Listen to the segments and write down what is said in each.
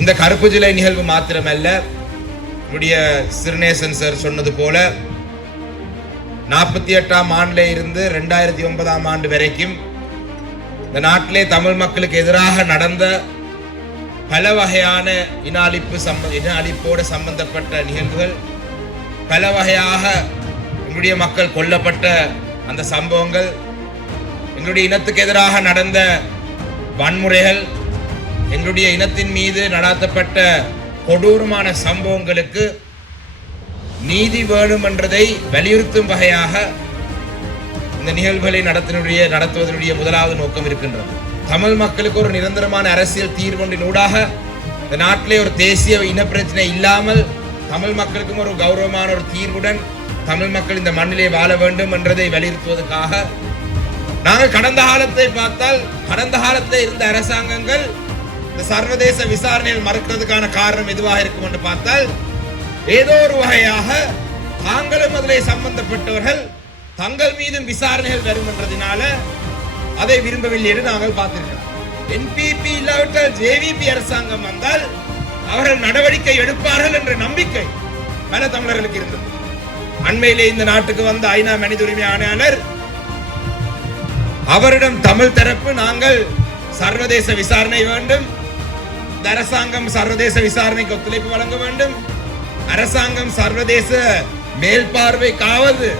இந்த கருப்பு ஜூலை நிகழ்வு மாத்திரமல்ல, நம்முடைய சிறுநேசன் சார் சொன்னது போல 48ஆம் ஆண்டிலே இருந்து 2009ஆம் ஆண்டு வரைக்கும் இந்த நாட்டிலே தமிழ் மக்களுக்கு எதிராக நடந்த பல வகையான இன அழிப்போடு சம்பந்தப்பட்ட நிகழ்வுகள், பல வகையாக எங்களுடைய மக்கள் கொல்லப்பட்ட அந்த சம்பவங்கள், எங்களுடைய இனத்துக்கு எதிராக நடந்த வன்முறைகள், எங்களுடைய இனத்தின் மீது நடாத்தப்பட்ட கொடூரமான சம்பவங்களுக்கு நீதி வேணும் என்றதை வலியுறுத்தும் வகையாக இந்த நிகழ்வுகளை நடத்துவதனுடைய முதலாவது நோக்கம் இருக்கின்றது. தமிழ் மக்களுக்கு ஒரு நிரந்தரமான அரசியல் தீர்வொன்றின் ஊடாக இந்த நாட்டிலே ஒரு தேசிய இன பிரச்சனை இல்லாமல் தமிழ் மக்களுக்கும் ஒரு கௌரவமான ஒரு தீர்வுடன் தமிழ் மக்கள் இந்த மண்ணிலே வாழ வேண்டும் என்றதை வலியுறுத்துவதற்காக நாங்கள் கடந்த காலத்தை பார்த்தால், கடந்த காலத்தில் இருந்த அரசாங்கங்கள் இந்த சர்வதேச விசாரணையில் மறுக்கிறதுக்கான காரணம் எதுவாக இருக்கும் என்று பார்த்தால், ஏதோ ஒரு வகையாக தாங்களும் அதிலே சம்பந்தப்பட்டவர்கள் தங்கள் மீதும் விசாரணைகள் வரும் என்றதினால அதை விரும்பவில்லை என்று நாங்கள் பார்த்திருக்கிறோம். என்பிபி இல்லாவிட்டால் ஜேவிபி அரசாங்கம் வந்தால் அவர்கள் நடவடிக்கை எடுப்பார்கள் என்ற நம்பிக்கை பல தமிழர்களுக்கு இருந்தது. அண்மையிலே இந்த நாட்டுக்கு வந்த ஐநா மனித உரிமை ஆணையாளர், அவரிடம் தமிழ் தரப்பு நாங்கள் சர்வதேச விசாரணை வேண்டும், இந்த அரசாங்கம் சர்வதேச விசாரணைக்கு ஒத்துழைப்பு வழங்க வேண்டும், அரசாங்கம் சர்வதேச மேல்பார்வைக்காவது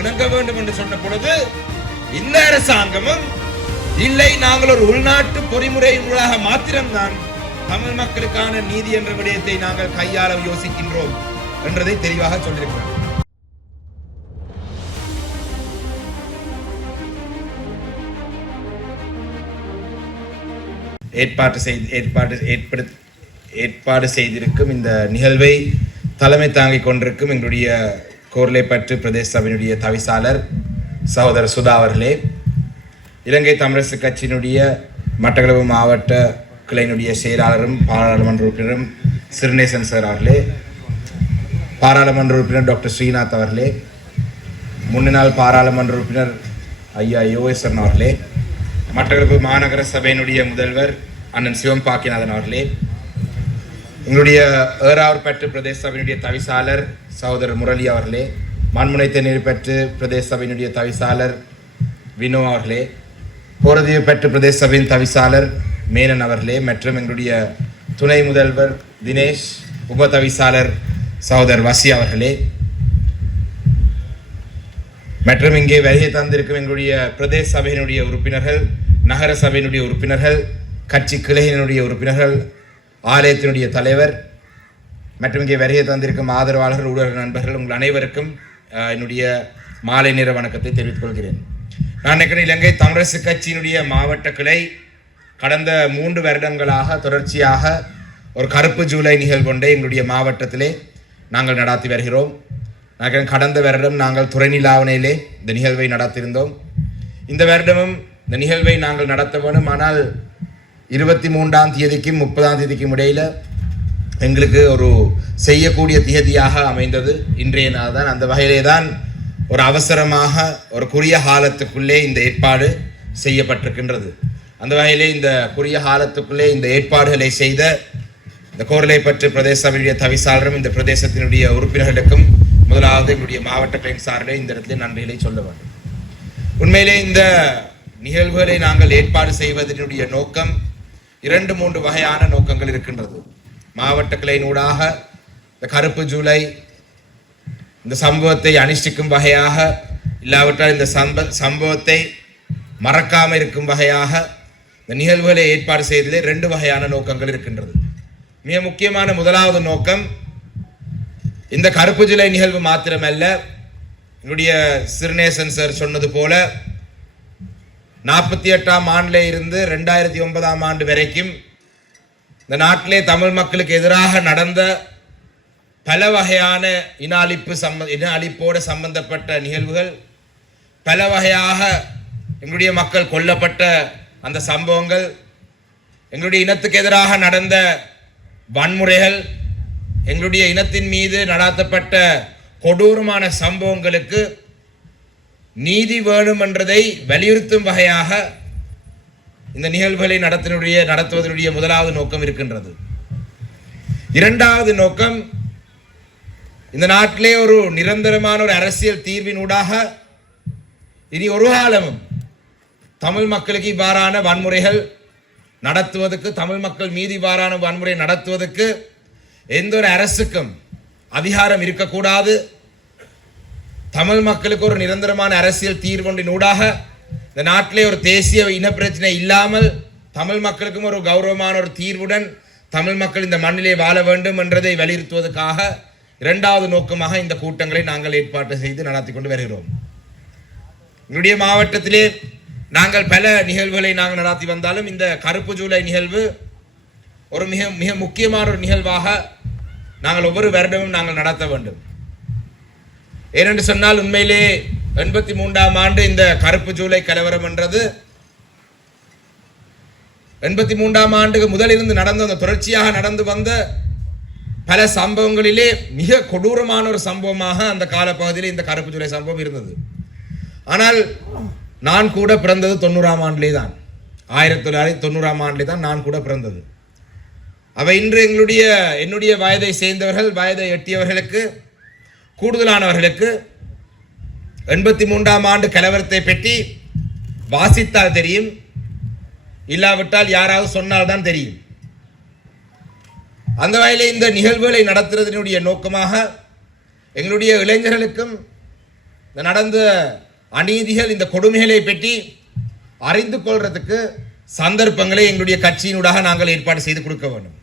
இணங்க வேண்டும் என்று சொன்ன பொழுது இந்த அரசாங்கமும் இல்லை, நாங்கள் ஒரு உள்நாட்டு பொறிமுறையின் மூலமாக மாத்திரம்தான் தமிழ் மக்களுக்கான நீதி என்ற விடயத்தை நாங்கள் கையாள யோசிக்கின்றோம் என்றதை தெளிவாக சொல்லியிருக்கிறார். ஏற்பாடு செய்திருக்கும் இந்த நிகழ்வை தலைமை தாங்கிக் கொண்டிருக்கும் எங்களுடைய கோர்லைப்பற்று பிரதேச சபையினுடைய தவிசாளர் சகோதரர் சுதா அவர்களே, இலங்கை தமிழரசு கட்சியினுடைய மட்டக்களப்பு மாவட்ட கிளையினுடைய செயலாளரும் பாராளுமன்ற உறுப்பினரும் சிறுநேசன் சார் அவர்களே, பாராளுமன்ற உறுப்பினர் டாக்டர் ஸ்ரீநாத் அவர்களே, முன்னாள் பாராளுமன்ற உறுப்பினர் ஐயா யோகேஸ்வரன் அவர்களே, மட்டக்களப்பு மாநகர சபையினுடைய முதல்வர் அண்ணன் சிவம் பாக்கியநாதன் அவர்களே, எங்களுடைய ஏறாவூர்பற்று பிரதேச சபையினுடைய தவிசாளர் சகோதரர் முரளி அவர்களே, மண்முனைத்தென்னீர்பற்று பிரதேச சபையினுடைய தவிசாளர் வினோ அவர்களே, போரதீவுப்பற்று பிரதேச சபையின் தவிசாளர் மேனன் அவர்களே, மற்றும் எங்களுடைய துணை முதல்வர் தினேஷ், உப தவிசாளர் சகோதரர் வசி அவர்களே, மற்றும் இங்கே வருகை தந்திருக்கும் எங்களுடைய பிரதேச சபையினுடைய உறுப்பினர்கள், நகர சபையினுடைய உறுப்பினர்கள், கட்சி கிளையினுடைய உறுப்பினர்கள், ஆலயத்தினுடைய தலைவர் மற்றும் இங்கே வருகை தந்திருக்கும் ஆதரவாளர்கள், ஊடக நண்பர்கள், உங்கள் அனைவருக்கும் என்னுடைய மாலை நேர வணக்கத்தை தெரிவித்துக் கொள்கிறேன். நான் நினைக்கிறேன், இலங்கை தமிழரசு கட்சியினுடைய மாவட்ட கிளை கடந்த 3 வருடங்களாக தொடர்ச்சியாக ஒரு கருப்பு ஜூலை நிகழ்வு கொண்டே எங்களுடைய மாவட்டத்திலே நாங்கள் நடாத்தி வருகிறோம். கடந்த வருடம் நாங்கள் துறைநிலாவணையிலே இந்த நிகழ்வை நடத்தியிருந்தோம். இந்த வருடமும் இந்த நிகழ்வை நாங்கள் நடத்த வேண்டும். ஆனால் 23ஆம் தேதிக்கும் 30ஆம் தேதிக்கும் இடையில் எங்களுக்கு ஒரு செய்யக்கூடிய தேதியாக அமைந்தது இன்றைய நாள் தான். அந்த வகையிலே தான் ஒரு அவசரமாக ஒரு குறுகிய காலத்துக்குள்ளே இந்த ஏற்பாடு செய்யப்பட்டிருக்கின்றது. அந்த வகையிலே இந்த குறுகிய காலத்துக்குள்ளே இந்த ஏற்பாடுகளை செய்த இந்த கோர்லைப்பற்று பிரதேச சபையுடைய தவிசாளரும் இந்த பிரதேசத்தினுடைய உறுப்பினர்களுக்கும் முதலாவது எங்களுடைய மாவட்ட கிளையின் சார்பில் இந்த இடத்துல நன்றிகளை சொல்ல வேண்டும். உண்மையிலே இந்த நிகழ்வுகளை நாங்கள் ஏற்பாடு செய்வதனுடைய நோக்கம் 2-3 வகையான நோக்கங்கள் இருக்கின்றது. மாவட்ட கிளையினூடாக இந்த கருப்பு ஜூலை இந்த சம்பவத்தை அனுஷ்டிக்கும் வகையாக, இல்லாவிட்டால் இந்த சம்பவத்தை மறக்காமல் இருக்கும் வகையாக இந்த நிகழ்வுகளை ஏற்பாடு செய்வதிலே 2 வகையான நோக்கங்கள் இருக்கின்றது. மிக முக்கியமான முதலாவது நோக்கம், இந்த கருப்பு ஜூலை நிகழ்வு மாத்திரமல்ல, என்னுடைய சிறுநேசன் சார் சொன்னது போல 48ஆம் ஆண்டிலே இருந்து 2009ஆம் ஆண்டு வரைக்கும் இந்த நாட்டிலே தமிழ் மக்களுக்கு எதிராக நடந்த பல வகையான இன அழிப்போடு சம்பந்தப்பட்ட நிகழ்வுகள், பல வகையாக எங்களுடைய மக்கள் கொல்லப்பட்ட அந்த சம்பவங்கள், எங்களுடைய இனத்துக்கு எதிராக நடந்த வன்முறைகள், எங்களுடைய இனத்தின் மீது நடாத்தப்பட்ட கொடூரமான சம்பவங்களுக்கு நீதி வேணும் என்றதை வலியுறுத்தும் வகையாக இந்த நிகழ்வுகளை நடத்துவதனுடைய முதலாவது நோக்கம் இருக்கின்றது. இரண்டாவது நோக்கம், இந்த நாட்டிலே ஒரு நிரந்தரமான ஒரு அரசியல் தீர்வினூடாக இனி ஒரு காலமும் தமிழ் மக்களுக்கு இவ்வாறான வன்முறைகள் நடத்துவதற்கு, தமிழ் மக்கள் மீது இவ்வாறான வன்முறை நடத்துவதற்கு எந்த ஒரு அரசுக்கும் அதிகாரம் இருக்கக்கூடாது. தமிழ் மக்களுக்கு ஒரு நிரந்தரமான அரசியல் தீர்வொன்றின் ஊடாக இந்த நாட்டிலே ஒரு தேசிய இன பிரச்சனை இல்லாமல் தமிழ் மக்களுக்கும் ஒரு கௌரவமான ஒரு தீர்வுடன் தமிழ் மக்கள் இந்த மண்ணிலே வாழ வேண்டும் என்றதை வலியுறுத்துவதற்காக இரண்டாவது நோக்கமாக இந்த கூட்டங்களை நாங்கள் ஏற்பாடு செய்து நடத்தி கொண்டு வருகிறோம். என்னுடைய மாவட்டத்திலே நாங்கள் பல நிகழ்வுகளை நாங்கள் நடத்தி வந்தாலும் இந்த கருப்பு ஜூலை நிகழ்வு ஒரு மிக மிக முக்கியமான ஒரு நிகழ்வாக நாங்கள் ஒவ்வொரு வருடமும் நாங்கள் நடத்த வேண்டும். ஏனென்று சொன்னால் உண்மையிலே 83ஆம் ஆண்டு இந்த கருப்பு ஜூலை கலவரம் என்றது 83ஆம் ஆண்டுக்கு முதலிருந்து நடந்த அந்த தொடர்ச்சியாக நடந்து வந்த பல சம்பவங்களிலே மிக கொடூரமான ஒரு சம்பவமாக அந்த காலப்பகுதியில் இந்த கருப்பு ஜூலை சம்பவம் இருந்தது. ஆனால் நான் கூட பிறந்தது 90ஆம் ஆண்டிலே தான், 1990ஆம் ஆண்டிலே தான் நான் கூட பிறந்தது. அவை இன்று என்னுடைய வயதை சேர்ந்தவர்கள், வயதை எட்டியவர்களுக்கு, கூடுதலானவர்களுக்கு 83ஆம் ஆண்டு கலவரத்தை பற்றி வாசித்தால் தெரியும், இல்லாவிட்டால் யாராவது சொன்னால்தான் தெரியும். அந்த வகையிலே இந்த நிகழ்வுகளை நடத்துவதனுடைய நோக்கமாக எங்களுடைய இளைஞர்களுக்கும் நடந்த அநீதிகள், இந்த கொடுமைகளை பற்றி அறிந்து கொள்றதுக்கு சந்தர்ப்பங்களை எங்களுடைய கட்சியினூடாக நாங்கள் ஏற்பாடு செய்து கொடுக்க வேண்டும்.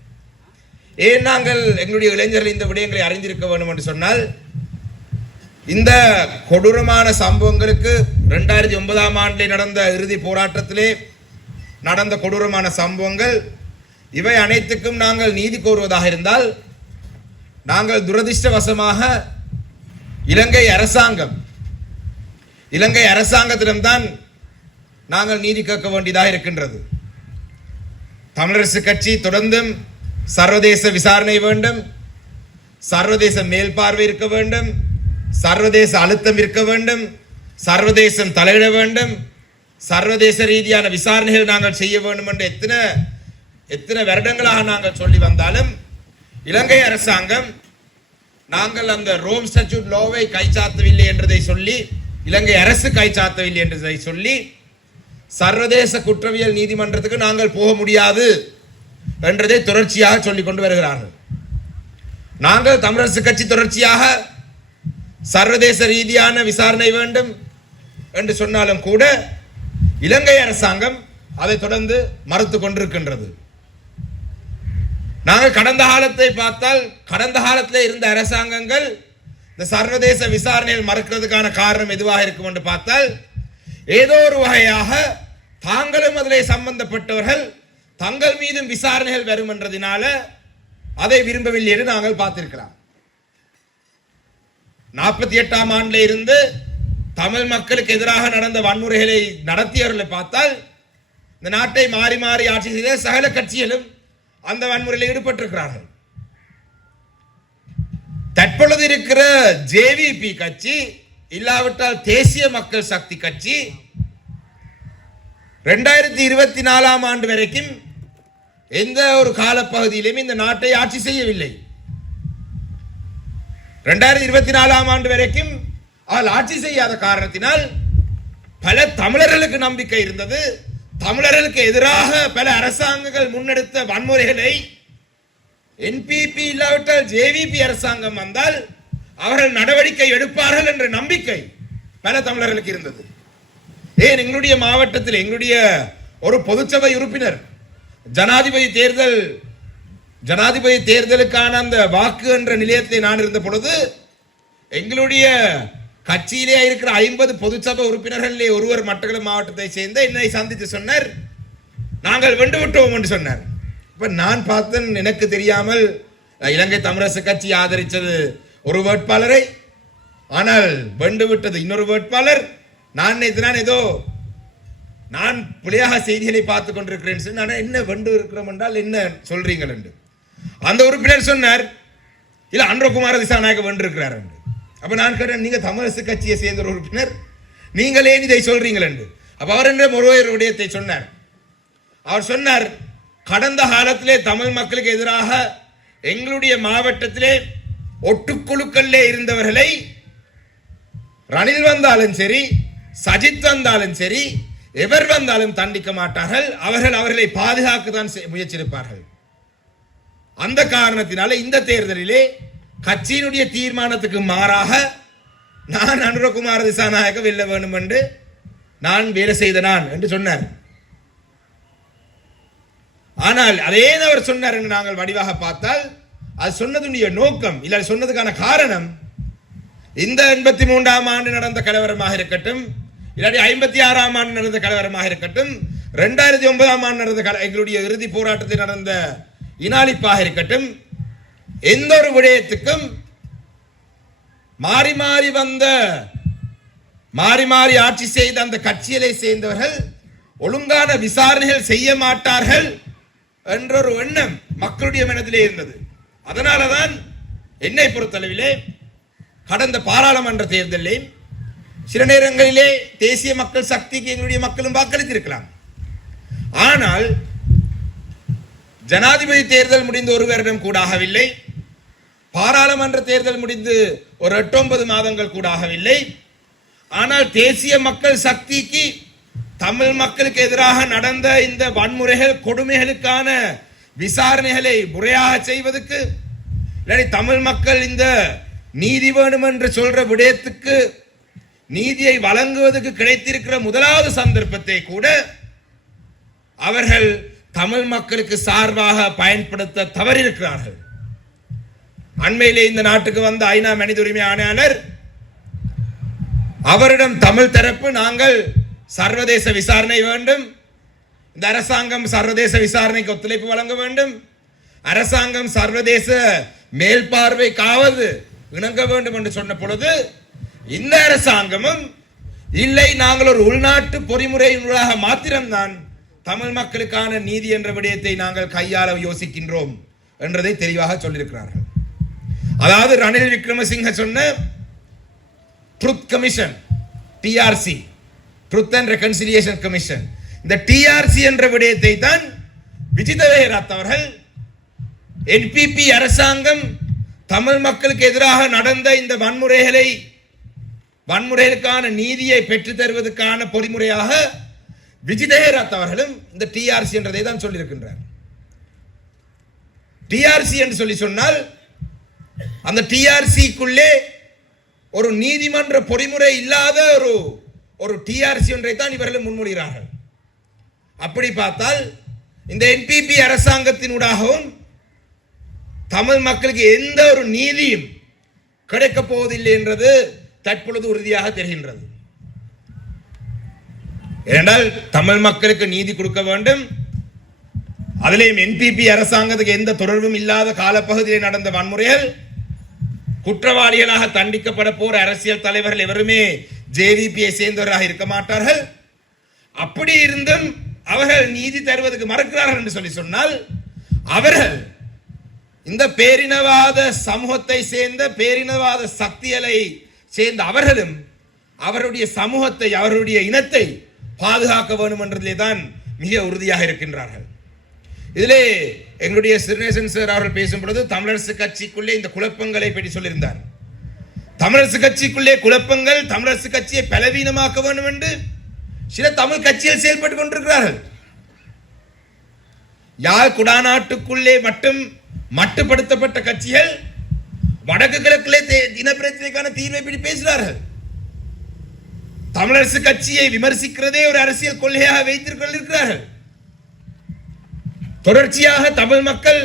ஏன் நாங்கள் எங்களுடைய இளைஞர்கள் இந்த விடயங்களை அறிந்திருக்க வேண்டும் என்று சொன்னால், இந்த கொடூரமான சம்பவங்களுக்கு 2009ஆம் ஆண்டில் நடந்த இறுதி போராட்டத்திலே நடந்த கொடூரமான சம்பவங்கள் இவை அனைத்துக்கும் நாங்கள் நீதி கோருவதாக இருந்தால், நாங்கள் துரதிர்ஷ்டவசமாக இலங்கை அரசாங்கத்திடம்தான் நாங்கள் நீதி கேட்க வேண்டியதாக இருக்கின்றது. தமிழரசு கட்சி தொடர்ந்தும் சர்வதேச விசாரணை வேண்டும், சர்வதேச மேல்பார்வை இருக்க வேண்டும், சர்வதேச அழுத்தம் இருக்க வேண்டும், சர்வதேசம் தலையிட வேண்டும், சர்வதேச ரீதியான விசாரணைகள் நாங்கள் செய்ய வேண்டும் என்று எத்தனை வருடங்களாக நாங்கள் சொல்லி வந்தாலும் இலங்கை அரசாங்கம் நாங்கள் அந்த ரோம் ஸ்டாட்யூட் லோவை கைச்சாத்தவில்லை என்றதை சொல்லி, இலங்கை அரசு கைச்சாத்தவில்லை என்றதை சொல்லி சர்வதேச குற்றவியல் நீதிமன்றத்துக்கு நாங்கள் போக முடியாது என்றதை தொடர்ச்சியாக சொல்லிக் கொண்டு வருகிறார்கள். நாங்கள் தமிழரசு கட்சி தொடர்ச்சியாக சர்வதேச ரீதியான விசாரணை வேண்டும் என்று சொன்னாலும் கூட இலங்கை அரசாங்கம் அதை தொடர்ந்து மறுத்து கொண்டிருக்கின்றது. நாங்கள் கடந்த காலத்தை பார்த்தால், கடந்த காலத்தில் இருந்த அரசாங்கங்கள் இந்த சர்வதேச விசாரணையில் மறுக்கிறதுக்கான காரணம் எதுவாக இருக்கும் என்று பார்த்தால், ஏதோ ஒரு வகையாக தாங்களும் அதில் சம்பந்தப்பட்டவர்கள் தங்கள் மீதும் விசாரணைகள் வரும் என்றதினால அதை விரும்பவில்லை என்று நாங்கள் பார்த்திருக்கலாம். 48ஆம் ஆண்டில் இருந்து தமிழ் மக்களுக்கு எதிராக நடந்த வன்முறைகளை நடத்தியவர்களை பார்த்தால், இந்த நாட்டை மாறி மாறி ஆட்சி செய்த சகல கட்சிகளும் அந்த வன்முறையில் ஈடுபட்டிருக்கிறார்கள். தற்பொழுது இருக்கிற ஜேவிபி கட்சி, இல்லாவிட்டால் தேசிய மக்கள் சக்தி கட்சி 2024ஆம் ஆண்டு வரைக்கும் எந்த ஒரு காலப்பகுதியிலும் இந்த நாட்டை ஆட்சி செய்யவில்லை. 2024ஆம் ஆண்டு வரைக்கும் அவள் ஆட்சி செய்யாத காரணத்தினால் பல தமிழர்களுக்கு நம்பிக்கை இருந்தது. தமிழர்களுக்கு எதிராக பல அரசாங்கங்கள் முன்னெடுத்த வன்முறைகளை என்பிபி இல்லாவிட்டால் ஜேவிபி அரசாங்கம் வந்தால் அவர்கள் நடவடிக்கை எடுப்பார்கள் என்ற நம்பிக்கை பல தமிழர்களுக்கு இருந்தது. ஏன் எங்களுடைய மாவட்டத்தில் எங்களுடைய ஒரு பொதுச்சபை உறுப்பினர் ஜனாதிபதி தேர்தலுக்கான அந்த வாக்கு என்ற நிலையத்தில் நான் இருந்த பொழுது எங்களுடைய கட்சியிலே இருக்கிற 50 பொதுச்சபை உறுப்பினர்களிலே ஒருவர் மட்டக்களப்பு மாவட்டத்தை சேர்ந்த என்னை சந்தித்து சொன்னார், நாங்கள் வென்று விட்டோம் என்று சொன்னார். இப்ப நான் பார்த்தேன், எனக்கு தெரியாமல் இலங்கை தமிழரசு கட்சி ஆதரித்தது ஒரு வேட்பாளரை, ஆனால் வென்று விட்டது இன்னொரு வேட்பாளர். நான் ஏதோ நான் பிள்ளையாக செய்திகளை பார்த்து கொண்டிருக்கிறேன். நான் என்ன வென்று இருக்கிறோம் என்றால் என்ன சொல்றீங்கள் என்று அந்த உறுப்பினர் சொன்னார், இல்ல அன்றகுமார திசாநாயக்க வென்று இருக்கிறார் என்று. அப்ப நான் கேட்டேன், நீங்க தமிழரசு கட்சியை சேர்ந்த ஒரு உறுப்பினர், நீங்களே இதை சொல்றீங்கள் என்று. அப்ப அவர் என்ற ஒரு விடயத்தை சொன்னார். அவர் சொன்னார், கடந்த காலத்திலே தமிழ் மக்களுக்கு எதிராக எங்களுடைய மாவட்டத்திலே ஒட்டுக்குழுக்களிலே இருந்தவர்களை ரணில் வந்தாலும் சரி, சஜித் வந்தாலும் சரி, எவர் வந்தாலும் தண்டிக்க மாட்டார்கள். அவர்களை பாதுகாக்க தான் முயற்சிப்பார்கள். அந்த காரணத்தினால இந்த தேர்தலிலே கட்சியினுடைய தீர்மானத்துக்கு மாறாக நான் அனுரகுமார திசாநாயக்க வெல்ல வேண்டும் என்று நான் வேலை செய்த நான் என்று சொன்னார். ஆனால் அதே அவர் சொன்னார் என்று நாங்கள் வடிவாக பார்த்தால் அது சொன்னதுடைய நோக்கம் இல்லை, சொன்னதுக்கான காரணம் இந்த 83ஆம் ஆண்டு நடந்த கலவரமாக இருக்கட்டும், இல்லாட்டி 56ஆம் ஆண்டு நடந்த கலவரமாக இருக்கட்டும், 2009ஆம் ஆண்டு நடந்த எங்களுடைய இறுதி போராட்டத்தில் நடந்த இனாலிப்பாக இருக்கட்டும், எந்த ஒரு விடயத்துக்கும் மாறி மாறி ஆட்சி செய்த அந்த கட்சியை சேர்ந்தவர்கள் ஒழுங்கான விசாரணைகள் செய்ய மாட்டார்கள் என்ற ஒரு எண்ணம் மக்களுடைய மனதிலே இருந்தது. அதனாலதான் என்னை பொறுத்தளவிலே கடந்த பாராளுமன்ற தேர்தலிலே சில நேரங்களிலே தேசிய மக்கள் சக்திக்கு எங்களுடைய மக்களும் வாக்களித்திருக்கலாம். ஆனால் ஜனாதிபதி தேர்தல் முடிந்து ஒரு வருடம் கூட ஆகவில்லை, பாராளுமன்ற தேர்தல் முடிந்து ஒரு 8-9 மாதங்கள் கூட ஆகவில்லை. ஆனால் தேசிய மக்கள் சக்திக்கு தமிழ் மக்களுக்கு எதிராக நடந்த இந்த வன்முறைகள் கொடுமைகளுக்கான விசாரணைகளை முறையாக செய்வதற்கு, தமிழ் மக்கள் இந்த நீதி வேணும் என்று சொல்ற விடயத்துக்கு நீதியை வழங்குவதற்கு கிடைத்திருக்கிற முதலாவது சந்தர்ப்பத்தை கூட அவர்கள் தமிழ் மக்களுக்கு சார்பாக பயன்படுத்த தவறியிருக்கிறார்கள். அண்மையிலே இந்த நாட்டுக்கு வந்த ஐநா மனித உரிமை ஆணையாளர், அவரிடம் தமிழ் தரப்பு நாங்கள் சர்வதேச விசாரணை வேண்டும், இந்த அரசாங்கம் சர்வதேச விசாரணைக்கு ஒத்துழைப்பு வழங்க வேண்டும், அரசாங்கம் சர்வதேச மேல்பார்வைக்காவது இணங்க வேண்டும் என்று சொன்ன பொழுது இந்த அரசாங்கமும் இல்லை, நாங்கள் ஒரு உள்நாட்டு பொறிமுறையினூடாக மாத்திரம்தான் தமிழ் மக்களுக்கான நீதி என்ற விடயத்தை நாங்கள் கையாள யோசிக்கின்றோம் என்றதை தெளிவாக சொல்லியிருக்கிறார்கள். அதாவது ரணில் விக்ரமசிங்க சொன்ன truth commission, TRC, truth and reconciliation commission, இந்த டிஆர்சி என்ற விடயத்தை தான் விஜித வேராத் அவர்கள் என்பிபி அரசாங்கம் தமிழ் மக்களுக்கு எதிராக நடந்த இந்த வன்முறைகளுக்கான நீதியை பெற்று தருவதற்கான பொறிமுறையாக விஜிதேராத் அவர்களும் இந்த டிஆர்சி என்றதை தான் சொல்லியிருக்கின்றார். டிஆர்சி என்று சொல்லி சொன்னால் அந்த டிஆர்சிக்குள்ளே ஒரு நீதிமன்ற பொறிமுறை இல்லாத ஒரு டிஆர்சி ஒன்றை தான் இவர்கள் முன்மொழிகிறார்கள். அப்படி பார்த்தால் இந்த என்பிபி அரசாங்கத்தினூடாகவும் தமிழ் மக்களுக்கு எந்த ஒரு நீதியும் கிடைக்க போவதில்லை என்றது தற்பொழுது உறுதியாக தெரிகின்றது. ஏனென்றால் தமிழ் மக்களுக்கு நீதி கொடுக்க வேண்டும், அதிலேயும் என்பிபி அரசாங்கத்துக்கு எந்த தொடர்பும் இல்லாத காலப்பகுதியில் நடந்த வன்முறைகள், குற்றவாளிகளாக தண்டிக்கப்பட போற அரசியல் தலைவர்கள் எவருமே ஜேவிபியை சேர்ந்தவராக இருக்க மாட்டார்கள். அப்படி இருந்தும் அவர்கள் நீதி தருவதற்கு மறுக்கிறார்கள் என்று சொல்லி சொன்னால் அவர்கள் இந்த பேரினவாத சமூகத்தை சேர்ந்த பேரினவாத சக்திகளை சேர்ந்த அவர்களும் அவருடைய சமூகத்தை அவருடைய இனத்தை பாதுகாக்க வேண்டும் என்றதிலே தான் மிக உறுதியாக இருக்கின்றார்கள். இதிலே எங்களுடைய சிறுநேசன் சார் அவர்கள் பேசும் பொழுது தமிழரசு கட்சிக்குள்ளே இந்த குழப்பங்களை பற்றி சொல்லியிருந்தார். தமிழரசு கட்சிக்குள்ளே குழப்பங்கள், தமிழரசு கட்சியை பலவீனமாக்க வேண்டும் என்று சில தமிழ் கட்சிகள் செயல்பட்டுக் கொண்டிருக்கிறார்கள். யாழ் குடாநாட்டுக்குள்ளே மட்டும் மட்டுப்படுத்தப்பட்ட கட்சிகள் வடக்கு கிழக்கிலே இனப்பிரச்சனைக்கான தீர்வை பற்றி பேசுகிறார்கள். தமிழரசு கட்சியை விமர்சிக்கிறதே ஒரு அரசியல் கொள்கையாக வைத்துக் கொண்டிருக்கிறார்கள். தொடர்ச்சியாக தமிழ் மக்கள்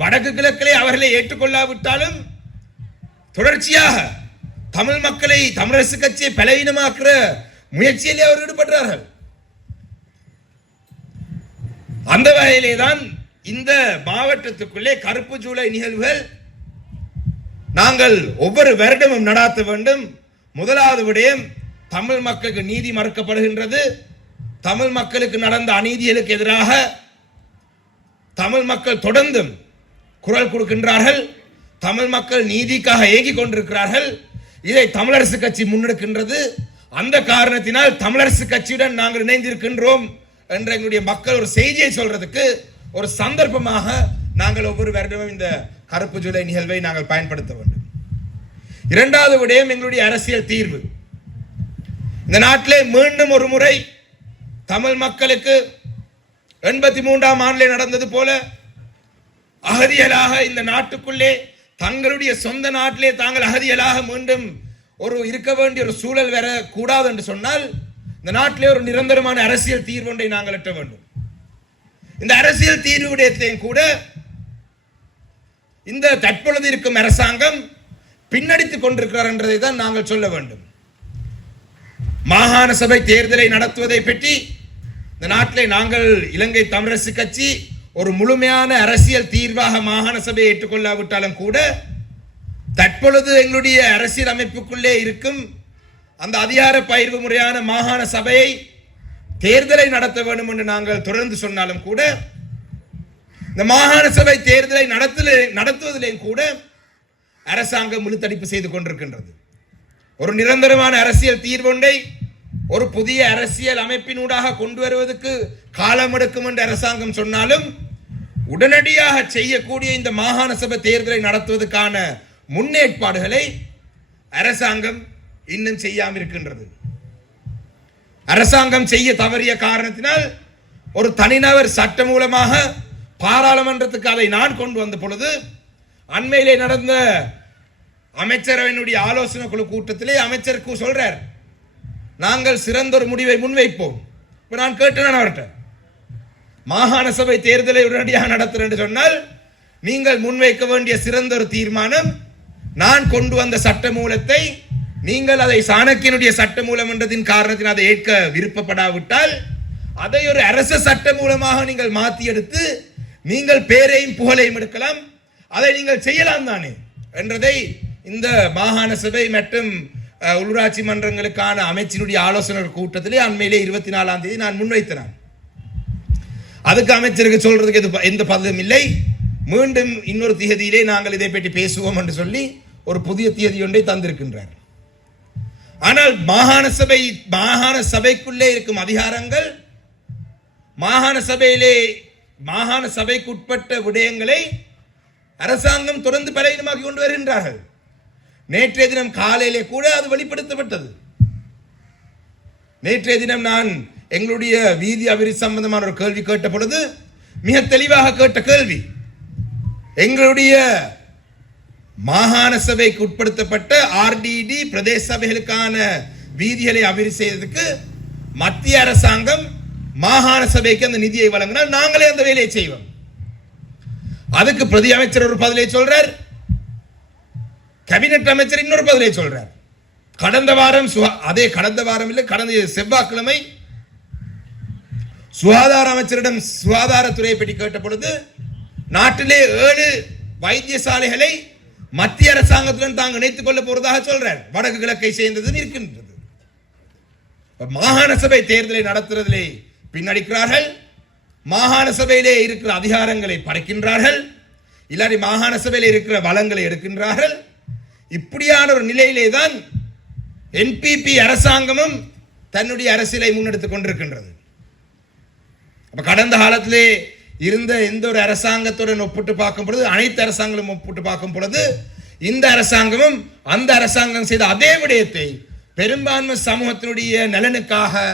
வடக்கு கிழக்கிலே அவர்களை ஏற்றுக்கொள்ளாவிட்டாலும் தொடர்ச்சியாக தமிழ் மக்களை தமிழரசு கட்சியை பலவீனமாக்குற முயற்சியிலே அவர் ஈடுபடுறார்கள். அந்த வகையிலே தான் இந்த மாவட்டத்துக்குள்ளே கருப்பு ஜூலை நிகழ்வுகள் நாங்கள் ஒவ்வொரு வருடமும் நடாத்த வேண்டும். முதலாவது விடயம், தமிழ் மக்களுக்கு நீதி மறுக்கப்படுகின்றது. தமிழ் மக்களுக்கு நடந்த அநீதிகளுக்கு எதிராக தமிழ் மக்கள் தொடர்ந்தும் குரல் கொடுக்கின்றார்கள். தமிழ் மக்கள் நீதிக்காக ஏங்கிக் கொண்டிருக்கிறார்கள். இதை தமிழரசு கட்சி முன்னெடுக்கின்றது. அந்த காரணத்தினால் தமிழரசு கட்சியுடன் நாங்கள் இணைந்திருக்கின்றோம் என்ற எங்களுடைய மக்கள் ஒரு செய்தியை சொல்றதுக்கு ஒரு சந்தர்ப்பமாக நாங்கள் ஒவ்வொரு வருடமும் இந்த கருப்பு ஜூலை நிகழ்வை நாங்கள் பயன்படுத்த வேண்டும். இரண்டாவது விடயம் எங்களுடைய அரசியல் தீர்வு. இந்த நாட்டிலே மீண்டும் ஒரு முறை தமிழ் மக்களுக்கு 83ஆம் ஆண்டிலே நடந்தது போல அகதிகளாக இந்த நாட்டுக்குள்ளே தங்களுடைய சொந்த நாட்டிலே தாங்கள் அகதிகளாக மீண்டும் ஒரு இருக்க வேண்டிய ஒரு சூழல் வர கூடாது என்று சொன்னால் இந்த நாட்டிலே ஒரு நிரந்தரமான அரசியல் தீர்வு ஒன்றை நாங்கள் எட்ட வேண்டும். இந்த அரசியல் தீர்வு விடயத்தையும் கூட இந்த தற்பொழுது இருக்கும் அரசாங்கம் பின்னடித்துக் கொண்டிருக்கிறார் என்றதை தான் நாங்கள் சொல்ல வேண்டும். மாகாண சபை தேர்தலை நடத்துவதை பற்றி இந்த நாட்டிலே நாங்கள் இலங்கை தமிழரசு கட்சி ஒரு முழுமையான அரசியல் தீர்வாக மாகாண சபையை ஏற்றுக்கொள்ளாவிட்டாலும் கூட தற்பொழுது எங்களுடைய அரசியல் அமைப்புக்குள்ளே இருக்கும் அந்த அதிகார பகிர்வு முறையான மாகாண சபையை தேர்தலை நடத்த வேண்டும் என்று நாங்கள் தொடர்ந்து சொன்னாலும் கூட இந்த மாகாண சபை தேர்தலை நடத்துவதிலேயும் கூட அரசாங்கம் முழுத்தடிப்பு செய்து கொண்டிருக்கின்றது. ஒரு நிரந்தரமான அரசியல் தீர்வொன்றை ஒரு புதிய அரசியல் அமைப்பினூடாக கொண்டு வருவதற்கு காலம் எடுக்கும் என்று அரசாங்கம் சொன்னாலும் உடனடியாக செய்யக்கூடிய இந்த மாகாண சபை தேர்தலை நடத்துவதற்கான முன்னேற்பாடுகளை அரசாங்கம் இன்னும் செய்யாமல் இருக்கின்றது. அரசாங்கம் செய்ய தவறிய காரணத்தினால் ஒரு தனிநபர் சட்டம் மூலமாக பாராளுமன்றத்துக்கு அதை நான் கொண்டு வந்த பொழுது அண்மையிலே நடந்த அமைச்சரவையினுடைய ஆலோசனை குழு கூட்டத்திலே அமைச்சருக்கு சொல்றார், நாங்கள் சிறந்த ஒரு முடிவை முன்வைப்போம். இப்ப நான் கேட்டேன் அவர்கிட்ட, மாகாண சபை தேர்தலை உடனடியாக நடத்துறேன் சொன்னால் நீங்கள் முன்வைக்க வேண்டிய சிறந்த ஒரு தீர்மானம் நான் கொண்டு வந்த சட்ட மூலத்தை நீங்கள் அதை சாணக்கியனுடைய சட்ட மூலம் என்றதின் காரணத்தினால் அதை ஏற்க விருப்பப்படாவிட்டால் அதை ஒரு அரச சட்ட மூலமாக நீங்கள் மாற்றி எடுத்து நீங்கள் பேரையும் புகழையும் எடுக்கலாம், அதை நீங்கள் செய்யலாம் தானே என்றதை இந்த மாகாண சபை மற்றும் உள்ளூராட்சி மன்றங்களுக்கான அமைச்சினுடைய ஆலோசனை கூட்டத்திலே அண்மையிலே 24ஆம் தேதி நான் முன்வைத்தேன். அதுக்கு அமைச்சருக்கு சொல்றதுக்கு எந்த பதிலும் இல்லை. மீண்டும் இன்னொரு திகதியிலே நாங்கள் இதை பற்றி பேசுவோம் என்று சொல்லி ஒரு புதிய திகதி ஒன்றை தந்திருக்கின்றார். ஆனால் மாகாண சபைக்குள்ளே இருக்கும் அதிகாரங்கள் மாகாண சபைக்கு உட்பட்ட விடயங்களை அரசாங்கம் தொடர்ந்து பலவீனமாக்கி கொண்டு வருகின்றார்கள். நேற்றைய தினம் காலையிலே கூட அது வெளிப்படுத்தப்பட்டது. நேற்றைய தினம் நான் எங்களுடைய வீதி அபிவிருத்தி சம்பந்தமான ஒரு கேள்வி கேட்ட பொழுது மிக தெளிவாக கேட்ட கேள்வி, எங்களுடைய மாகாண சபைக்கு உட்படுத்தப்பட்ட ஆர்டிடி பிரதேச சபைகளுக்கான வீதிகளை அபிவிருத்தி செய்வதற்கு மத்திய அரசாங்கம் மாகாண சபைக்கு அந்த நிதியை வழங்கினால் நாங்களே அந்த வேலையை செய்வோம். அதுக்கு பிரதி அமைச்சர் ஒரு பதிலை சொல்றார், கேபினட் அமைச்சர் இன்னொரு பதிலை சொல்றார். கடந்த வாரம் இல்லை, கடந்த செவ்வாய்க்கிழமை சுகாதார அமைச்சரிடம் சுகாதாரத்துறையை பற்றி கேட்ட பொழுது நாட்டிலே 7 வைத்தியசாலைகளை மத்திய அரசாங்கத்துடன் தாங்கள் இணைத்துக் கொள்ள போறதாக சொல்றார். வடக்கு கிழக்கை சேர்ந்தது இருக்கின்றது. மாகாண சபை தேர்தலை நடத்துவதிலே பின்னடிக்கிறார்கள், மாகாண சபையிலே இருக்கிற அதிகாரங்களை படைக்கின்றார்கள், இல்லாட்டி மாகாண சபையிலே இருக்கிற வளங்களை எடுக்கின்றார்கள். இப்படியான ஒரு நிலையிலே தான் என்பிபி அரசாங்கமும் தன்னுடைய அரசியலை முன்னெடுத்துக் கொண்டிருக்கின்றது. கடந்த காலத்திலே இருந்த எந்த ஒரு அரசாங்கத்துடன் ஒப்பிட்டு பார்க்கும் பொழுது, அனைத்து அரசாங்கங்களும் ஒப்பிட்டு பார்க்கும் பொழுது இந்த அரசாங்கமும் அந்த அரசாங்கம் செய்த அதே விடயத்தை பெரும்பான்மை சமூகத்தினுடைய நலனுக்காக,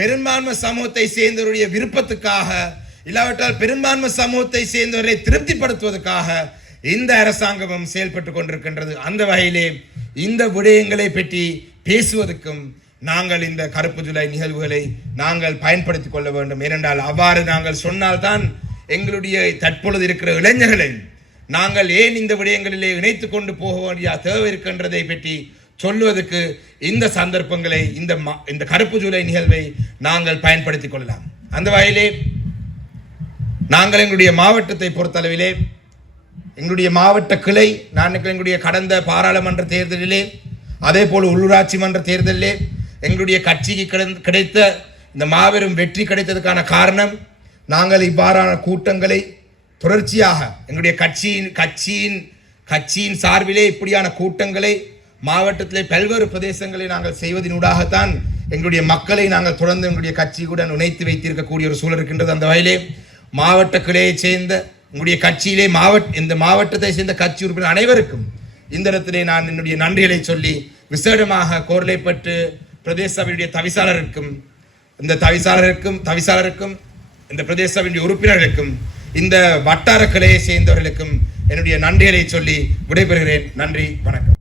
பெரும்பான்மை சமூகத்தை சேர்ந்தவருடைய விருப்பத்துக்காக, இல்லாவிட்டால் பெரும்பான்மை சமூகத்தை சேர்ந்தவரை திருப்திப்படுத்துவதற்காக இந்த அரசாங்கமும் செயல்பட்டு கொண்டிருக்கின்றது. அந்த வகையிலே இந்த விடயங்களை பற்றி பேசுவதற்கும் நாங்கள் இந்த கருப்பு ஜூலை நிகழ்வுகளை நாங்கள் பயன்படுத்திக் கொள்ள வேண்டும். ஏனென்றால் அவ்வாறு நாங்கள் சொன்னால்தான் எங்களுடைய தற்பொழுது இருக்கிற இளைஞர்களை நாங்கள் ஏன் இந்த விடயங்களிலே இணைத்துக் கொண்டு போக வேண்டிய தேவை இருக்கின்றதை பற்றி சொல்லுவதற்கு இந்த சந்தர்ப்பங்களை இந்த கருப்பு ஜூலை நிகழ்வை நாங்கள் பயன்படுத்திக் கொள்ளலாம். அந்த வகையிலே நாங்கள் எங்களுடைய மாவட்டத்தை பொறுத்தளவிலே எங்களுடைய மாவட்ட கிளை எங்களுடைய கடந்த பாராளுமன்ற தேர்தலிலே அதே போல உள்ளூராட்சி மன்ற தேர்தலிலே எங்களுடைய கட்சிக்கு கிடைத்த இந்த மாபெரும் வெற்றி கிடைத்ததுக்கான காரணம் நாங்கள் இவ்வாறான கூட்டங்களை தொடர்ச்சியாக எங்களுடைய கட்சியின் சார்பிலே இப்படியான கூட்டங்களை மாவட்டத்திலே பல்வேறு பிரதேசங்களை நாங்கள் செய்வதனூடாகத்தான் எங்களுடைய மக்களை நாங்கள் தொடர்ந்து எங்களுடைய கட்சியுடன் இணைத்து வைத்திருக்கக்கூடிய ஒரு சூழல் இருக்கின்றது. அந்த வகையிலே மாவட்ட கிளையை சேர்ந்த உங்களுடைய கட்சியிலே இந்த மாவட்டத்தை சேர்ந்த கட்சி உறுப்பினர் அனைவருக்கும் இந்த இடத்திலே நான் என்னுடைய நன்றிகளை சொல்லி விசேடமாக கோர்லைப்பட்டு பிரதேச சபையுடைய தவிசாளருக்கும் இந்த பிரதேச சபையுடைய உறுப்பினர்களுக்கும் இந்த வட்டார கிளையை சேர்ந்தவர்களுக்கும் என்னுடைய நன்றிகளை சொல்லி விடைபெறுகிறேன். நன்றி, வணக்கம்.